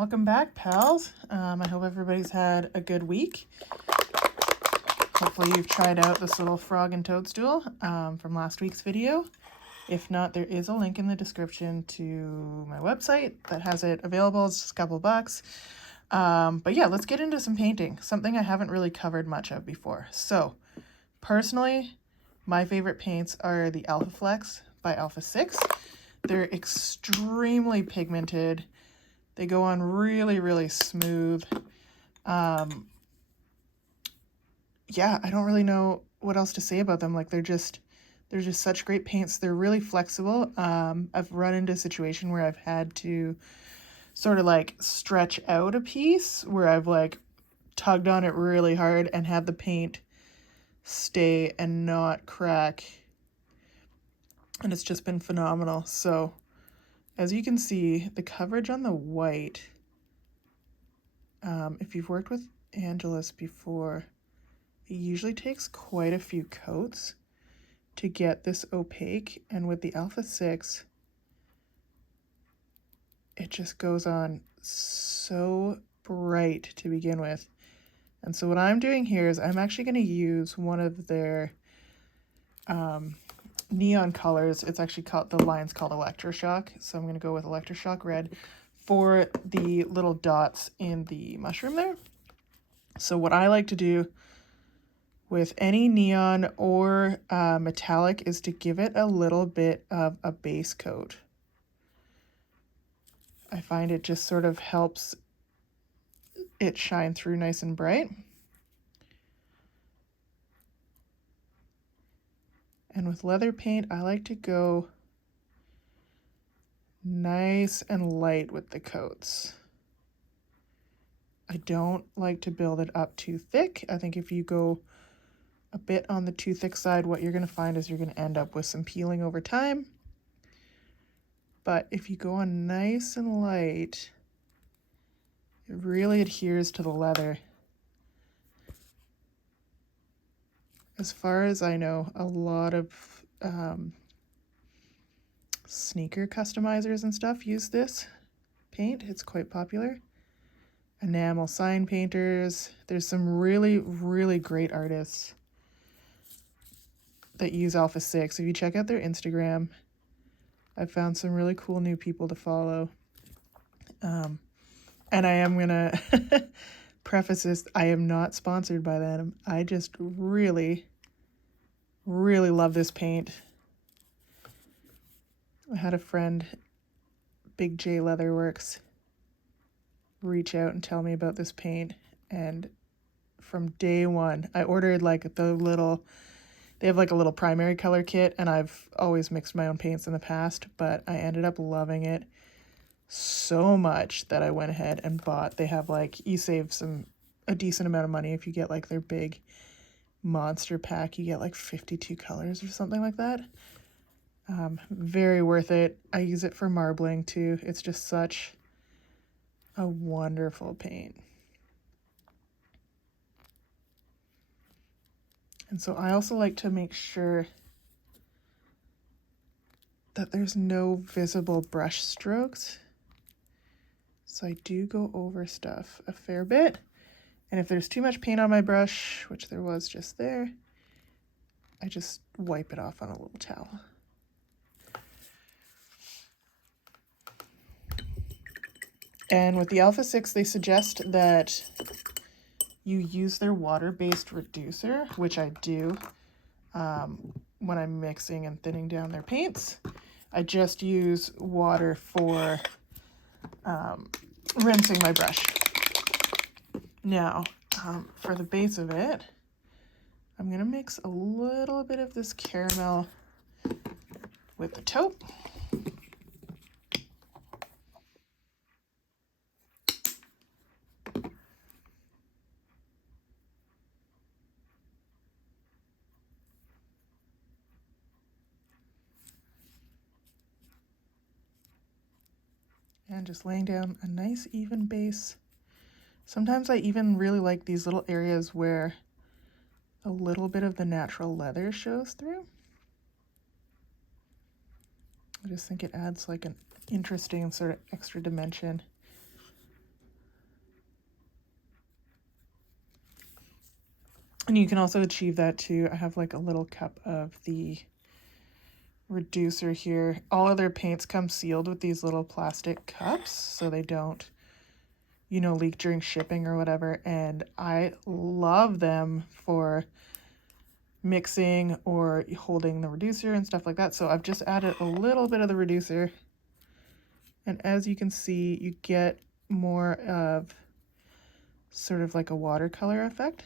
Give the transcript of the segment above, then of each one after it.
Welcome back, pals. I hope everybody's had a good week. Hopefully you've tried out this little frog and toadstool from last week's video. If not, there is a link in the description to my website that has it available. It's just a couple bucks. But yeah, let's get into some painting, something I haven't really covered much of before. So, personally, my favorite paints are the Alpha Flex by Alpha 6. They're extremely pigmented. They go on really, really smooth. Yeah, I don't really know what else to say about them. Like they're just such great paints. They're really flexible. I've run into a situation where I've had to sort of like stretch out a piece where I've like tugged on it really hard and had the paint stay and not crack. And it's just been phenomenal. So as you can see, the coverage on the white, if you've worked with Angelus before, it usually takes quite a few coats to get this opaque, and with the Alpha 6, it just goes on so bright to begin with. And so what I'm doing here is I'm actually going to use one of their neon colors. It's actually called, the line's called Electroshock, so I'm going to go with Electroshock Red for the little dots in the mushroom there. So what I like to do with any neon or metallic is to give it a little bit of a base coat. I find it just sort of helps it shine through nice and bright. And with leather paint, I like to go nice and light with the coats. I don't like to build it up too thick. I think if you go a bit on the too thick side, what you're going to find is you're going to end up with some peeling over time. But if you go on nice and light, it really adheres to the leather. As far as I know, a lot of sneaker customizers and stuff use this paint. It's quite popular. Enamel sign painters. There's some really, really great artists that use Alpha 6. If you check out their Instagram, I've found some really cool new people to follow. And I am gonna preface this, I am not sponsored by them. I just really, really love this paint. I had a friend, Big J Leatherworks, reach out and tell me about this paint, and from day one, I ordered like they have like a little primary color kit, and I've always mixed my own paints in the past, but I ended up loving it so much that I went ahead and bought. They have like, you save a decent amount of money if you get like their big monster pack. You get like 52 colors or something like that. Very worth it. I use it for marbling too. It's just such a wonderful paint. And so I also like to make sure that there's no visible brush strokes. So I do go over stuff a fair bit. And if there's too much paint on my brush, which there was just there, I just wipe it off on a little towel. And with the Alpha 6, they suggest that you use their water-based reducer, which I do when I'm mixing and thinning down their paints. I just use water for rinsing my brush. Now, for the base of it, I'm going to mix a little bit of this caramel with the taupe. And just laying down a nice even base. Sometimes I even really like these little areas where a little bit of the natural leather shows through. I just think it adds like an interesting sort of extra dimension. And you can also achieve that too. I have like a little cup of the reducer here. All of their paints come sealed with these little plastic cups so they don't, you know, leak during shipping or whatever. And I love them for mixing or holding the reducer and stuff like that. So I've just added a little bit of the reducer. And as you can see, you get more of sort of like a watercolor effect.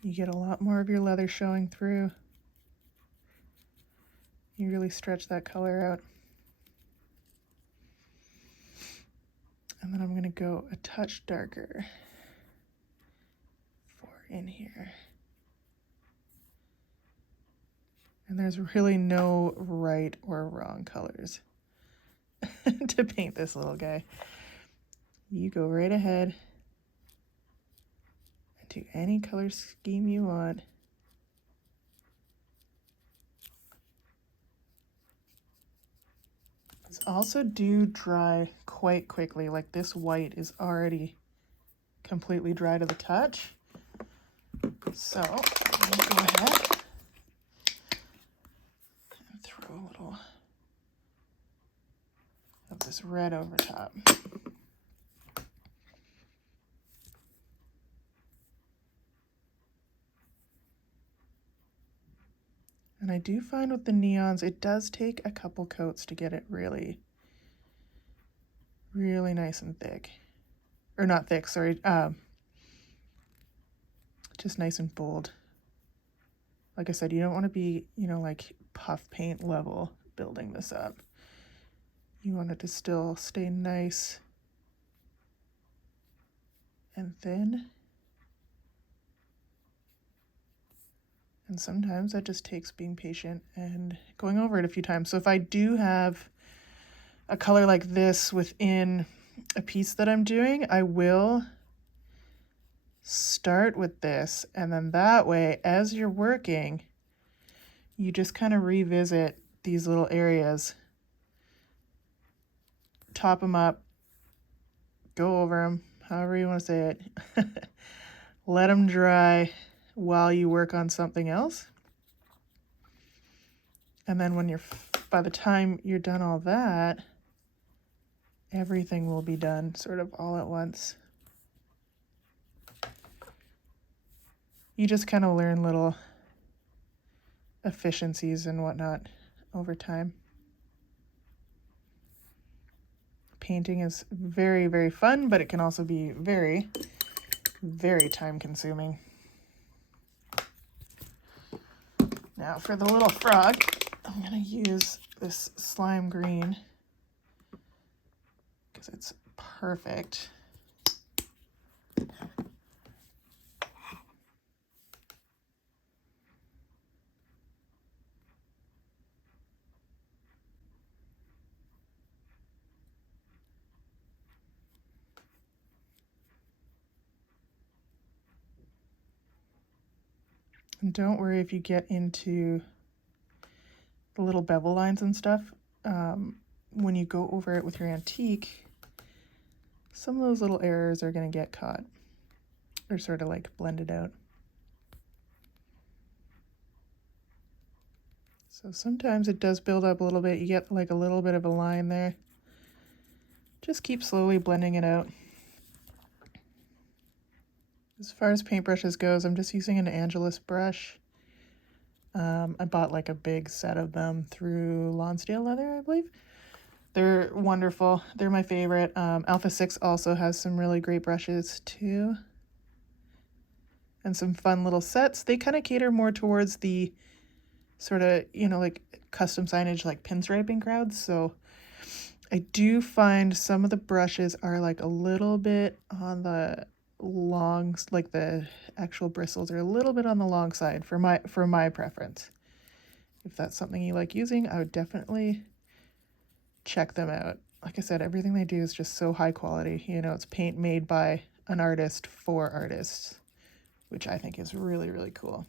You get a lot more of your leather showing through. You really stretch that color out. And then I'm going to go a touch darker for in here. And there's really no right or wrong colors to paint this little guy. You go right ahead and do any color scheme you want. These also do dry quite quickly. Like this white is already completely dry to the touch. So I'm going to go ahead and throw a little of this red over top. And I do find with the neons, it does take a couple coats to get it really, really nice and thick. Or not thick, sorry. Just nice and bold. Like I said, you don't want to be, you know, like puff paint level building this up. You want it to still stay nice and thin. And sometimes that just takes being patient and going over it a few times. So if I do have a color like this within a piece that I'm doing, I will start with this. And then that way, as you're working, you just kind of revisit these little areas, top them up, go over them, however you want to say it. Let them dry while you work on something else. And then when by the time you're done all that, everything will be done sort of all at once. You just kind of learn little efficiencies and whatnot over time. Painting is very, very fun, but it can also be very, very time consuming. Now for the little frog, I'm going to use this slime green because it's perfect. And don't worry if you get into the little bevel lines and stuff. When you go over it with your antique, some of those little errors are going to get caught. They're sort of like blended out. So sometimes it does build up a little bit. You get like a little bit of a line there. Just keep slowly blending it out. As far as paintbrushes goes, I'm just using an Angelus brush. I bought like a big set of them through Lonsdale Leather, I believe. They're wonderful. They're my favorite. Alpha 6 also has some really great brushes too. And some fun little sets. They kind of cater more towards the sort of, you know, like custom signage, like pinstriping crowds. So I do find some of the brushes are like a little bit on the long, like the actual bristles are a little bit on the long side for my preference. If that's something you like using, I would definitely check them out. Like I said, everything they do is just so high quality. You know, it's paint made by an artist for artists, which I think is really, really cool.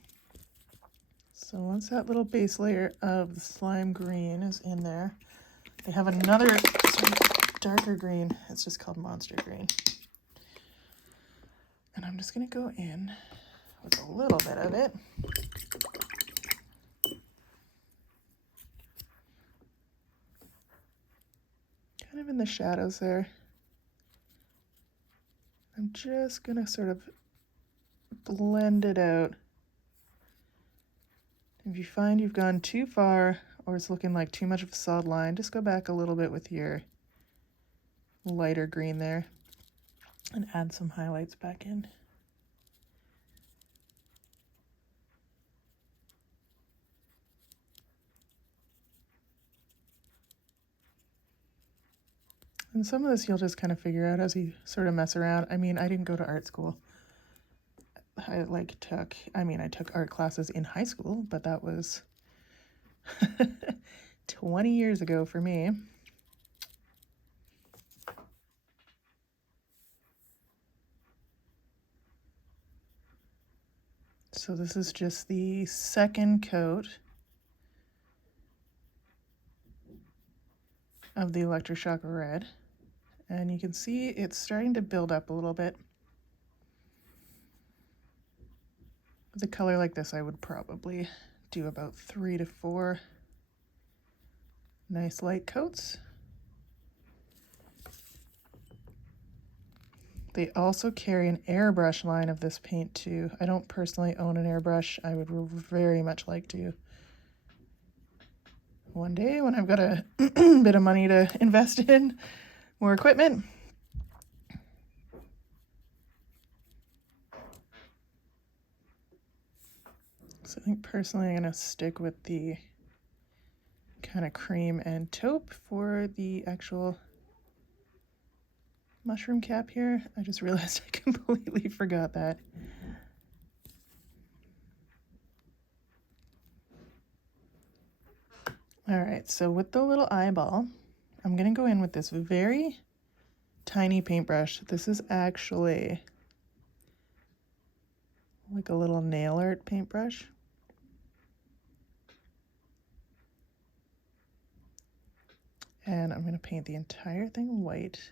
So once that little base layer of the slime green is in there, they have another sort of darker green. It's just called Monster Green. And I'm just going to go in with a little bit of it. Kind of in the shadows there. I'm just going to sort of blend it out. If you find you've gone too far or it's looking like too much of a solid line, just go back a little bit with your lighter green there and add some highlights back in. And some of this you'll just kind of figure out as you sort of mess around. I mean, I didn't go to art school. I took art classes in high school, but that was 20 years ago for me. So this is just the second coat of the Electroshock Red. And you can see it's starting to build up a little bit. With a color like this, I would probably do about 3 to 4 nice light coats. They also carry an airbrush line of this paint too. I don't personally own an airbrush. I would very much like to. One day when I've got a bit of money to invest in more equipment. So I think personally I'm going to stick with the kind of cream and taupe for the actual mushroom cap here. I just realized I completely forgot that. All right, so with the little eyeball, I'm going to go in with this very tiny paintbrush. This is actually like a little nail art paintbrush. And I'm going to paint the entire thing white.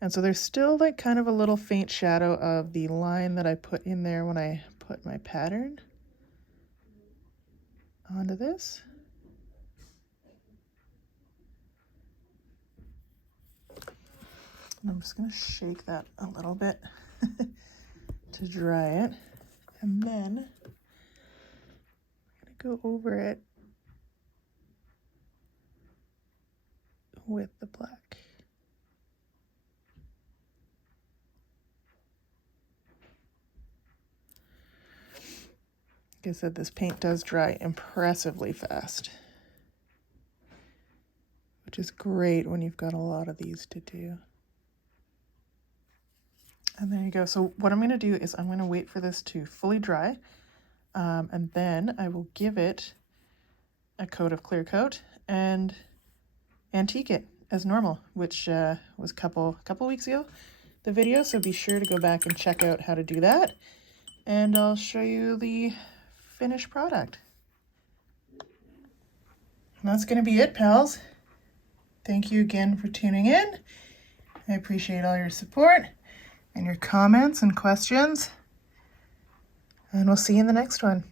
And so there's still like kind of a little faint shadow of the line that I put in there when I put my pattern onto this. And I'm just going to shake that a little bit to dry it. And then I'm going to go over it with the black. Like I said, this paint does dry impressively fast, which is great when you've got a lot of these to do. And there you go. So what I'm going to do is I'm going to wait for this to fully dry, and then I will give it a coat of clear coat and antique it as normal, which was a couple weeks ago, the video. So be sure to go back and check out how to do that, and I'll show you the finished product. And that's going to be it, pals. Thank you again for tuning in. I appreciate all your support and your comments and questions. And we'll see you in the next one.